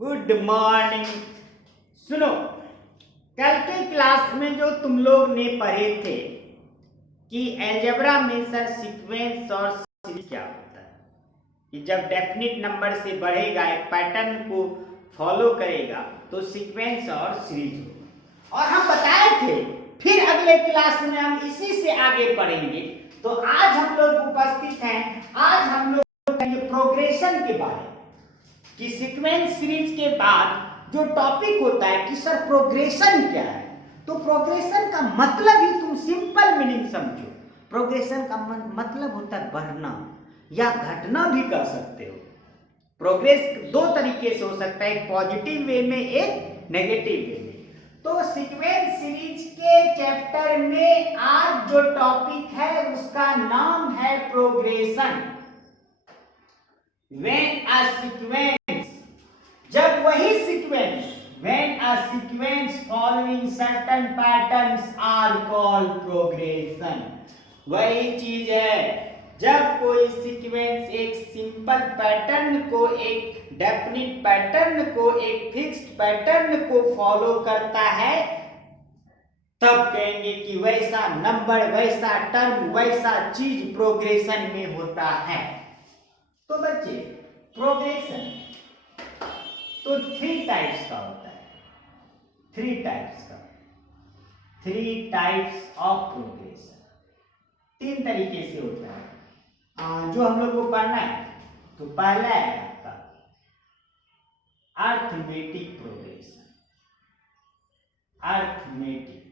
Good morning. सुनो, कल के क्लास में जो तुम लोग ने पढ़े थे कि अलजेब्रा में सर सीक्वेंस और सीरीज क्या होता है, कि जब डेफिनिट नंबर से बढ़ेगा, एक पैटर्न को फॉलो करेगा तो सीक्वेंस और सीरीज होगा। और हम बताए थे फिर अगले क्लास में हम इसी से आगे पढ़ेंगे। तो आज हम लोग उपस्थित हैं, आज हम लोग करेंगे प्रोग्रेशन के बारे में, कि सीक्वेंस सीरीज के बाद जो टॉपिक होता है कि सर प्रोग्रेशन क्या है। तो प्रोग्रेशन का मतलब ही तुम सिंपल मीनिंग समझो, प्रोग्रेशन का मतलब होता है बढ़ना या घटना भी कह सकते हो। प्रोग्रेस दो तरीके से हो सकता है, एक पॉजिटिव वे में, एक नेगेटिव वे में। तो सीक्वेंस सीरीज के चैप्टर में आज जो टॉपिक है उसका नाम है प्रोग्रेशन। व्हेन अ सीक्वेंस, जब वही sequence, when a sequence following certain patterns are called progression. वही चीज है, जब कोई सीक्वेंस एक सिंपल पैटर्न को, एक डेफिनिट पैटर्न को, एक फिक्स्ड पैटर्न को फॉलो करता है, तब कहेंगे कि वैसा नंबर, वैसा टर्म, वैसा चीज प्रोग्रेशन में होता है। तो बच्चे प्रोग्रेशन तो थ्री टाइप्स का होता है, थ्री टाइप्स ऑफ प्रोग्रेशन, तीन तरीके से होता है जो हम लोग को पढ़ना है। तो पहला है आपका अर्थमेटिक प्रोग्रेशन। अर्थमेटिक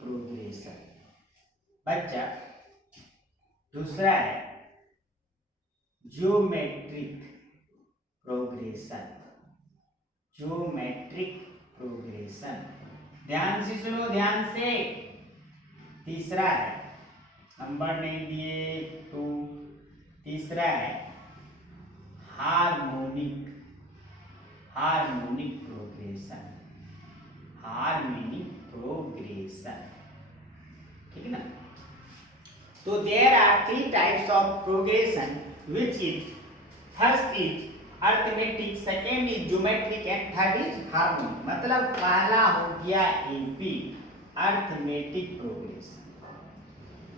प्रोग्रेशन बच्चा। दूसरा है ज्योमेट्रिक प्रोग्रेशन। ध्यान से सुनो, ध्यान से। तीसरा है, नंबर नहीं दिए तो तीसरा है हार्मोनिक प्रोग्रेशन। ठीक है ना। तो there are three types of progression which is, first is arithmetic, second is geometric and third is harmonic. मतलब पहला हो गया एपी अर्थमेटिक प्रोग्रेशन,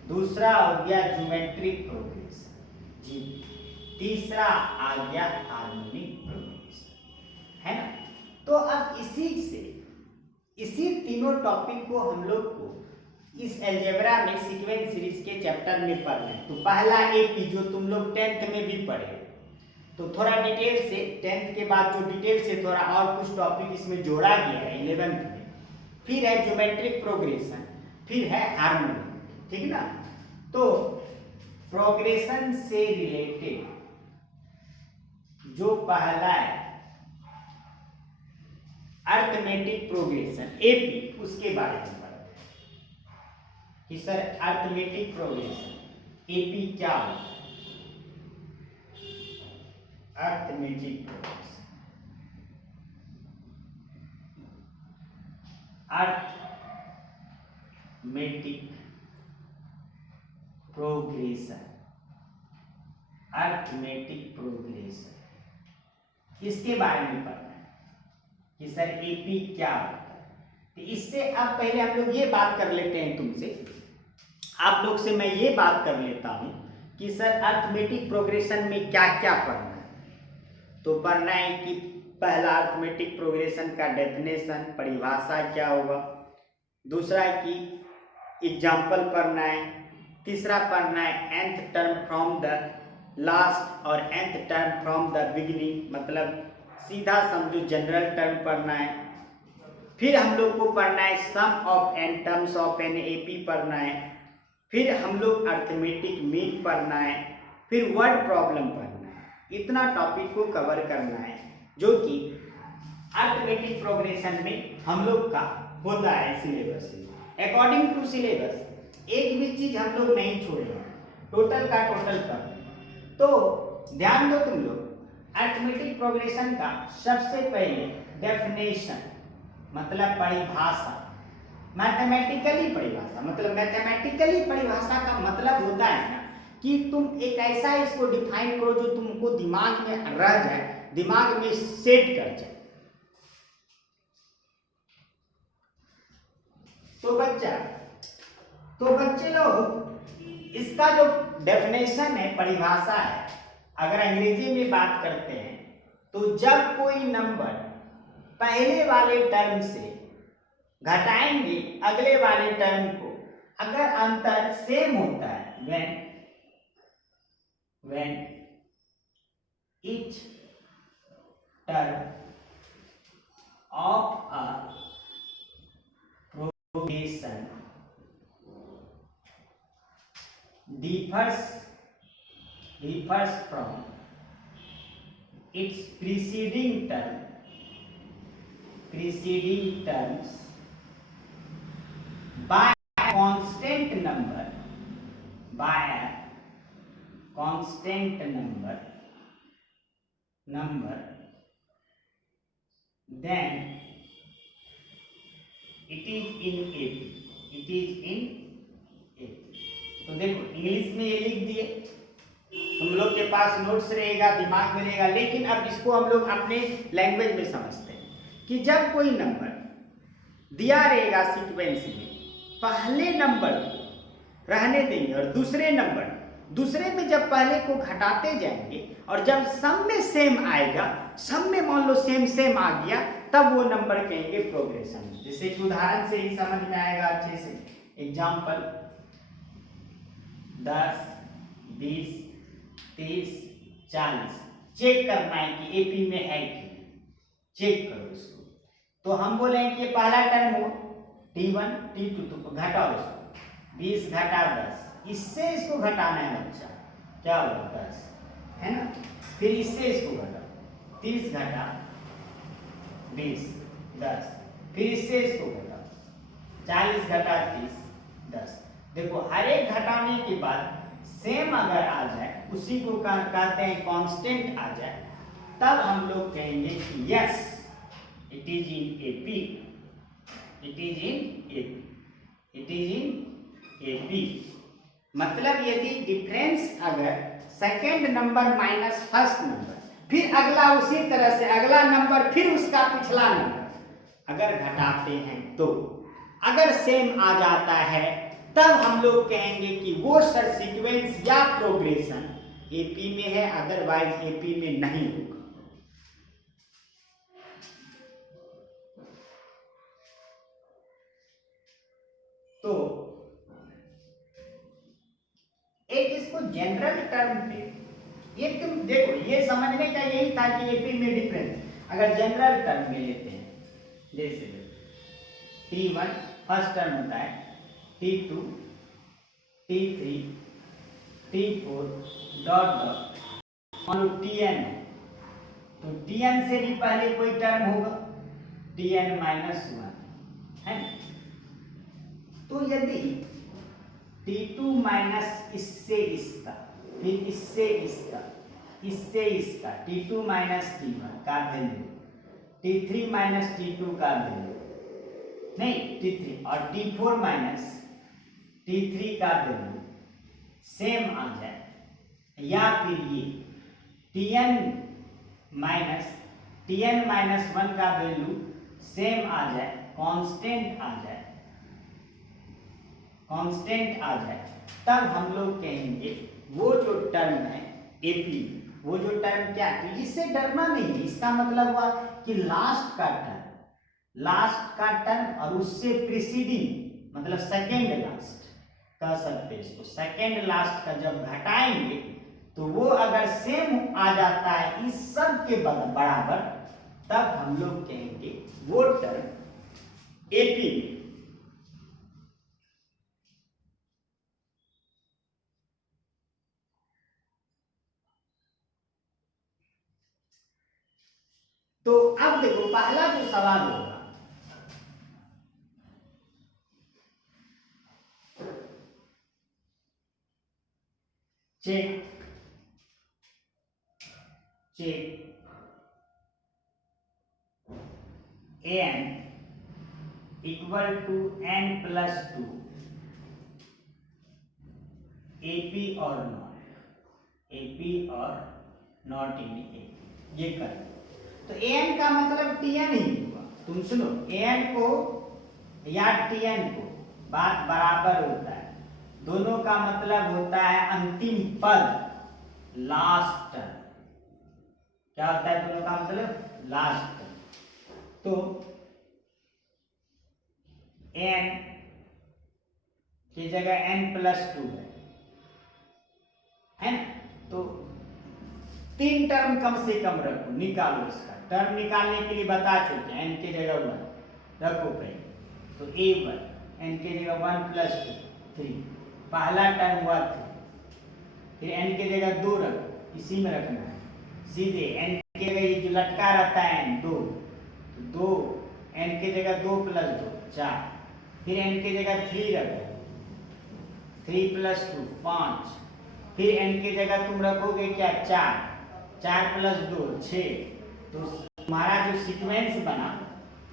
दूसरा हो गया ज्योमेट्रिक प्रोग्रेशन जी, तीसरा आ गया हार्मोनिक प्रोग्रेशन, है ना। तो अब इसी तीनों टॉपिक को हम लोग को इस अलजेब्रा में सीक्वेंस सीरीज के चैप्टर में पढ़ना है। तो पहला एपी जो तुम लोग 10th में भी पढ़े, तो थोड़ा डिटेल से 10th के बाद जो डिटेल से थोड़ा और कुछ टॉपिक इसमें जोड़ा गया है 11th में। फिर है ज्योमेट्रिक प्रोग्रेशन, फिर है हार्मोनिक, ठीक है ना। तो प्रोग्रेशन से रिलेटेड जो पहला है अर्थमेटिक प्रोग्रेशन एपी, उसके बारे में पढ़ते हैं कि सर अर्थमेटिक प्रोग्रेशन एपी क्या होता है। अर्थमेटिक प्रोग्रेशन, इसके बारे में पढ़ना है कि सर एपी क्या होता है। तो इससे अब पहले हम लोग ये बात कर लेते हैं तुमसे, आप लोग से मैं ये बात कर लेता हूं कि सर अर्थमेटिक प्रोग्रेशन में क्या क्या पढ़ना है। तो पढ़ना है कि पहला अर्थमेटिक प्रोग्रेशन का डेफिनेशन, परिभाषा क्या होगा। दूसरा है कि एग्जाम्पल पढ़ना है। तीसरा पढ़ना है nth term from the last और nth term from the beginning, मतलब सीधा समझो जनरल टर्म पढ़ना है। फिर हम लोग को पढ़ना है sum of n terms of n AP पढ़ना है। फिर हम लोग अर्थमेटिक मीन पढ़ना है। फिर वर्ड प्रॉब्लम पढ़ना है। इतना टॉपिक को कवर करना है जो कि अर्थमेटिक प्रोग्रेशन में हम लोग का होता है सिलेबस में। अकॉर्डिंग टू सिलेबस एक भी चीज हम लोग नहीं छोड़ेंगे, टोटल का टोटल पर। तो ध्यान दो तुम लोग, अर्थमेटिक प्रोग्रेशन का सबसे पहले डेफिनेशन मतलब परिभाषा, मैथमेटिकली परिभाषा, मतलब मैथमेटिकली परिभाषा का मतलब होता है ना कि तुम एक ऐसा इसको डिफाइन करो जो तुमको दिमाग में रह जाए, दिमाग में सेट कर जाए। तो बच्चे लोग इसका जो डेफिनेशन है, परिभाषा है, अगर अंग्रेजी में बात करते हैं तो जब कोई नंबर पहले वाले टर्म से घटाएंगे अगले वाले टर्म को, अगर अंतर सेम होता है, when each term of a progression differs from its preceding terms by a constant number, then it is in AP। तो देखो इंग्लिश में ये लिख दिए, तुम लोग के पास नोट्स रहेगा, दिमाग में रहेगा, लेकिन अब इसको हम लोग अपने लैंग्वेज में समझते हैं कि जब कोई नंबर दिया रहेगा सीक्वेंस में, पहले नंबर को रहने देंगे और दूसरे में जब पहले को घटाते जाएंगे और जब सम में सेम आएगा, सम में मान लो सेम आ गया, तब वो नंबर कहेंगे प्रोग्रेशन। जैसे कि उदाहरण से ही समझ में आएगा अच्छे से। एग्जाम्पल 10, 20, 30, 40 चेक करना है कि एपी में है कि, चेक करो इसको। तो हम बोलेंगे कि पहला टर्म हो T1, T2, तो घटाओ इसको, 20 घटा 10, इससे इसको घटाना है बच्चा, क्या होगा 10, है ना। फिर इससे इसको घटाओ, 30 घटा 20 10, फिर इससे इसको घटाओ, 40 घटा 30 10। देखो हर एक घटाने के बाद सेम अगर आ जाए, उसी को कहते हैं कांस्टेंट आ जाए, तब हम लोग कहेंगे कि yes it is in AP, it is in AP. मतलब यदि डिफरेंस अगर second number minus first number, फिर अगला उसी तरह से अगला नंबर, फिर उसका पिछला नंबर अगर घटाते हैं, तो अगर सेम आ जाता है, तब हम लोग कहेंगे कि वो सर सीक्वेंस या प्रोग्रेशन एपी में है, अदरवाइज एपी में नहीं होगा। तो एक इसको जनरल टर्म पे, ये तुम देखो, ये समझने का यही था कि एपी में डिफरेंस। अगर जनरल टर्म में लेते हैं, जैसे T1 फर्स्ट टर्म होता है, T2, T3, T4 डॉट मान लो Tn, तो Tn से भी पहले कोई टर्म होगा, Tn माइनस 1 है। तो यदि T2 माइनस इससे इसका, फिर इससे इसका, इससे इसका, T2 माइनस T1 का वैल्यू, T3 माइनस T2 का वैल्यू नहीं T3, और T4 माइनस T3 का वैल्यू सेम आ जाए, या फिर ये Tn माइनस 1 का वैल्यू सेम आ जाए, कांस्टेंट आ जाए, तब हम लोग कहेंगे वो जो टर्म है एपी, वो जो टर्म क्या है, इससे डरना नहीं है। इसका मतलब हुआ कि लास्ट का टर्म और उससे प्रीसीडिंग, मतलब सेकेंड लास्ट कह सकते हैं इसको, सेकेंड लास्ट का जब घटाएंगे तो वो अगर सेम आ जाता है इस सब के बराबर, तब हम लोग कहेंगे वो टर्म एपी में। तो अब देखो पहला जो सवाल होगा, check n equal to n plus 2 AP और नॉट। AP और नॉट इन AP, ये कर। तो AN का मतलब TN ही हुआ। तुम सुनो, AN को या TN को बात बराबर होता है, दोनों का मतलब होता है अंतिम पद, लास्ट टर्म। क्या होता है दोनों का मतलब? Last term. तो n की जगह n+2 है ना, तो 3 टर्म कम से कम रखो, निकालो इसका। टर्म निकालने के लिए बता चुके हैं, n की जगह 1 रखो पहले, तो A1, n की जगह 1+2 3, पहला टर्म हुआ 3, फिर n की जगह 2 रखो, इसी में रखना है सीधे। n की जगह ये जो लटका रहता है n 2, तो 2, n की जगह 2+2 4, फिर n की जगह 3 रखो, 3+2 5, फिर n की जगह तुम रखोगे क्या 4, 4+2 6। तो तुम्हारा जो सीक्वेंस बना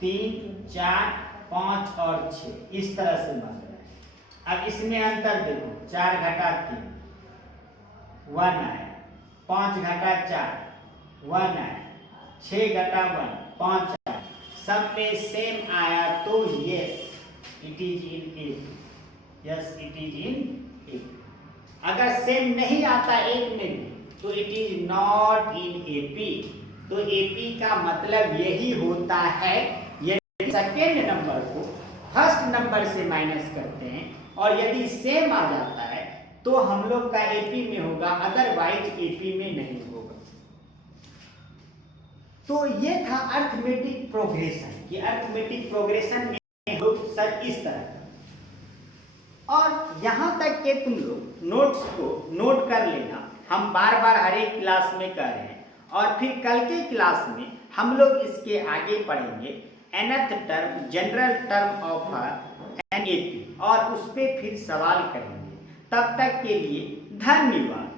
3 4 5 और 6, इस तरह से बन रहा है। अब इसमें अंतर देखो, 4 घटा 3 1 आया, 5 घटा 4 1 आया, 6 घटा 1 5 आया, सब में सेम आया, तो yes it is in AP, yes it is in AP। अगर सेम नहीं आता एक में भी, तो it is not in AP। तो AP का मतलब यही होता है, यदि सेकेंड नंबर को फर्स्ट नंबर से माइनस करते हैं और यदि सेम आ जाता है तो हम लोग का AP में होगा, अदरवाइज AP में नहीं होगा। तो ये था अर्थमेटिक प्रोग्रेशन, कि अर्थमेटिक प्रोग्रेशन में लोग सर इस तरह। और यहां तक के तुम लोग नोट्स को नोट कर लेना, हम बार बार हर एक क्लास में कह रहे हैं, और फिर कल के क्लास में हम लोग इसके आगे पढ़ेंगे nth term, general term of an AP, और उस पर फिर सवाल करेंगे। तब तक के लिए धन्यवाद।